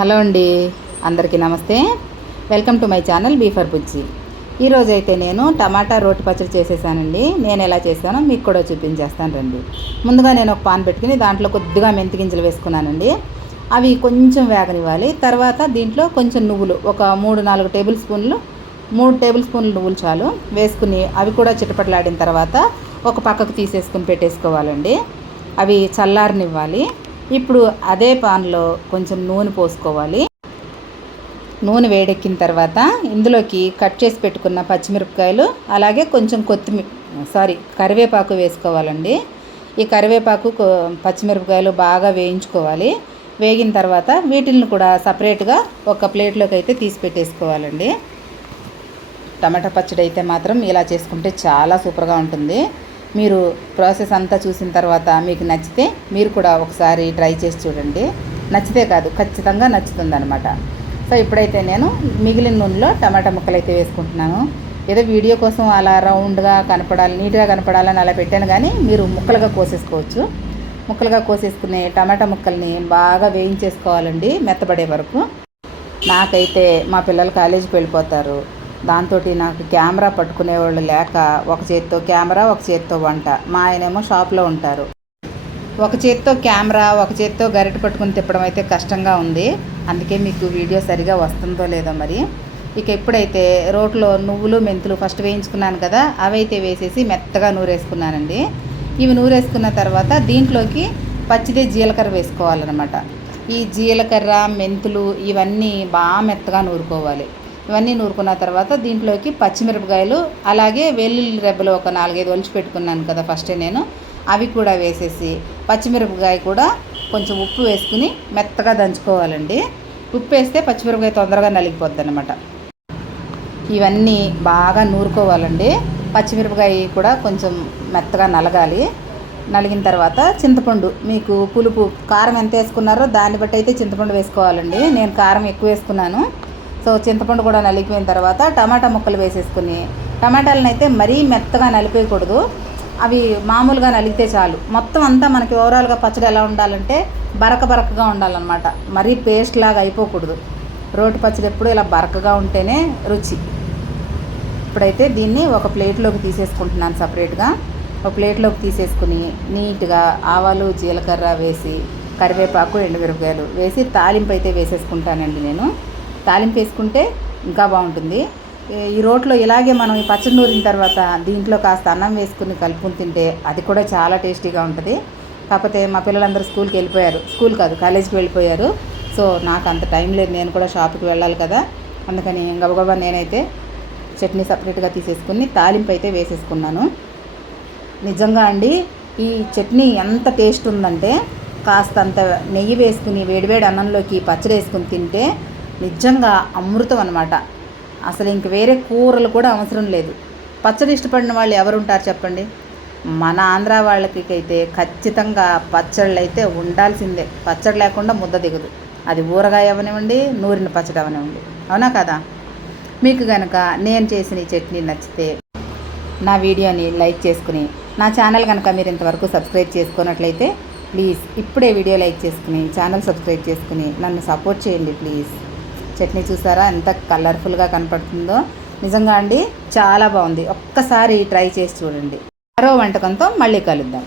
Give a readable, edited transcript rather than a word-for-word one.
Hello అండి, అందరికీ నమస్తే. Welcome to my channel B for Bujji. ఈరోజు అయితే నేను టమాటా రోటి పచ్చడి చేసేసానండి. నేను ఎలా చేశానో మీకు కూడా చూపించేస్తాను రండి. ముందుగా నేను ఒక పాన్ పెట్టుకుని దాంట్లో కొద్దిగా మెంతి గింజలు వేసుకున్నానండి. అవి కొంచెం వేగనివ్వాలి. తర్వాత దీంట్లో కొంచెం నువ్వులు ఒక 3-4 టేబుల్ స్పూన్లు 3 టేబుల్ స్పూన్లు నువ్వులు చాలు వేసుకుని అవి కూడా చిటపటలాడిన తర్వాత ఒక పక్కకు తీసేసుకుని పెట్టేసుకోవాలండి. అవి చల్లారనివ్వాలి. ఇప్పుడు అదే పాన్లో కొంచెం నూనె పోసుకోవాలి. నూనె వేడెక్కిన తర్వాత ఇందులోకి కట్ చేసి పెట్టుకున్న పచ్చిమిరపకాయలు అలాగే కొంచెం కరివేపాకు వేసుకోవాలండి. ఈ కరివేపాకు పచ్చిమిరపకాయలు బాగా వేయించుకోవాలి. వేగిన తర్వాత వీటిని కూడా సపరేట్గా ఒక ప్లేట్లోకి అయితే తీసి పెట్టేసుకోవాలండి. టమాటా పచ్చడి అయితే మాత్రం ఇలా చేసుకుంటే చాలా సూపర్గా ఉంటుంది. మీరు ప్రాసెస్ అంతా చూసిన తర్వాత మీకు నచ్చితే మీరు కూడా ఒకసారి ట్రై చేసి చూడండి. నచ్చితే కాదు, ఖచ్చితంగా నచ్చుతుంది అనమాట. సో ఇప్పుడైతే నేను మిగిలిన నూనెలో టమాటా ముక్కలు అయితే వేసుకుంటున్నాను. ఏదో వీడియో కోసం అలా రౌండ్గా కనపడాలి, నీట్గా కనపడాలని అలా పెట్టాను, కానీ మీరు ముక్కలుగా కోసేసుకోవచ్చు. ముక్కలుగా కోసేసుకునే టమాటా ముక్కల్ని బాగా వేయించేసుకోవాలండి మెత్తబడే వరకు. నాకైతే మా పిల్లలు కాలేజీకి వెళ్ళిపోతారు. దాంతో నాకు కెమెరా పట్టుకునేవాళ్ళు లేక ఒక చేత్తో కెమెరా ఒక చేత్తో వంట. మా ఆయనేమో షాప్లో ఉంటారు. ఒక చేత్తో కెమెరా ఒక చేత్తో గరిటె పట్టుకుని తిప్పడం అయితే కష్టంగా ఉంది. అందుకే మీకు వీడియో సరిగా వస్తుందో లేదో మరి. ఇక ఇప్పుడైతే రోట్లో నువ్వులు మెంతులు ఫస్ట్ వేయించుకున్నాను కదా, అవైతే వేసేసి మెత్తగా నూరేసుకున్నానండి. ఇవి నూరేసుకున్న తర్వాత దీంట్లోకి పచ్చిదే జీలకర్ర వేసుకోవాలన్నమాట. ఈ జీలకర్ర మెంతులు ఇవన్నీ బాగా మెత్తగా నూరుకోవాలి. ఇవన్నీ నూరుకున్న తర్వాత దీంట్లోకి పచ్చిమిరపకాయలు అలాగే వెల్లుల్లి రెబ్బలు ఒక 4-5 ఒలిచి పెట్టుకున్నాను కదా ఫస్టే నేను, అవి కూడా వేసేసి పచ్చిమిరపకాయ కూడా కొంచెం ఉప్పు వేసుకుని మెత్తగా దంచుకోవాలండి. ఉప్పు వేస్తే పచ్చిమిరపకాయ తొందరగా నలిగిపోద్ది అనమాట. ఇవన్నీ బాగా నూరుకోవాలండి. పచ్చిమిరపకాయ కూడా కొంచెం మెత్తగా నలగాలి. నలిగిన తర్వాత చింతపండు, మీకు పులుపు కారం ఎంత వేసుకున్నారో దాన్ని బట్టి అయితే చింతపండు వేసుకోవాలండి. నేను కారం ఎక్కువ వేసుకున్నాను. సో చింతపండు కూడా నలిగిపోయిన తర్వాత టమాటా ముక్కలు వేసేసుకుని, టమాటాలను అయితే మరీ మెత్తగా నలిపేయకూడదు, అవి మామూలుగా నలిగితే చాలు. మొత్తం అంతా మనకి ఓవరాల్గా పచ్చడి ఎలా ఉండాలంటే బరకగా ఉండాలన్నమాట. మరీ పేస్ట్ లాగా అయిపోకూడదు. రోటి పచ్చడి ఎప్పుడు ఇలా బరకగా ఉంటేనే రుచి. ఇప్పుడైతే దీన్ని ఒక ప్లేట్లోకి తీసేసుకుంటున్నాను సపరేట్గా. ఒక ప్లేట్లోకి తీసేసుకుని నీట్గా ఆవాలు జీలకర్ర వేసి కరివేపాకు ఎండుమిరపకాయలు వేసి తాలింపు అయితే వేసేసుకుంటానండి నేను. తాలింపు వేసుకుంటే ఇంకా బాగుంటుంది. ఈ రోట్లో ఇలాగే మనం ఈ పచ్చడి నూరిన తర్వాత దీంట్లో కాస్త అన్నం వేసుకుని కలుపుకుని తింటే అది కూడా చాలా టేస్టీగా ఉంటుంది. కాకపోతే మా పిల్లలందరూ కాలేజీకి వెళ్ళిపోయారు. సో నాకు అంత టైం లేదు, నేను కూడా షాప్కి వెళ్ళాలి కదా. అందుకని గబగబా నేనైతే చట్నీ సపరేట్గా తీసేసుకుని తాలింపు అయితే వేసేసుకున్నాను. నిజంగా అండి ఈ చట్నీ ఎంత టేస్ట్ ఉందంటే కాస్తంత నెయ్యి వేసుకుని వేడివేడి అన్నంలోకి పచ్చడి వేసుకుని తింటే నిజంగా అమృతం అనమాట. అసలు ఇంక వేరే కూరలు కూడా అవసరం లేదు. పచ్చడి ఇష్టపడిన వాళ్ళు ఎవరుంటారు చెప్పండి? మన ఆంధ్ర వాళ్ళకి అయితే ఖచ్చితంగా పచ్చళ్ళు అయితే ఉండాల్సిందే. పచ్చడి లేకుండా ముద్ద దిగదు. అది ఊరగాయ అవనివ్వండి, నూరిన పచ్చడి అవనివ్వండి, అవునా కదా? మీకు కనుక నేను చేసిన ఈ చట్నీ నచ్చితే నా వీడియోని లైక్ చేసుకుని, నా ఛానల్ కనుక మీరు ఇంతవరకు సబ్స్క్రైబ్ చేసుకున్నట్లయితే ప్లీజ్ ఇప్పుడే వీడియో లైక్ చేసుకుని ఛానల్ సబ్స్క్రైబ్ చేసుకుని నన్ను సపోర్ట్ చేయండి ప్లీజ్. చట్నీ చూసారా ఎంత కలర్ఫుల్గా కనపడుతుందో? నిజంగా అండి చాలా బాగుంది. ఒక్కసారి ట్రై చేసి చూడండి. మరో వంటకంతో మళ్ళీ కలుద్దాం.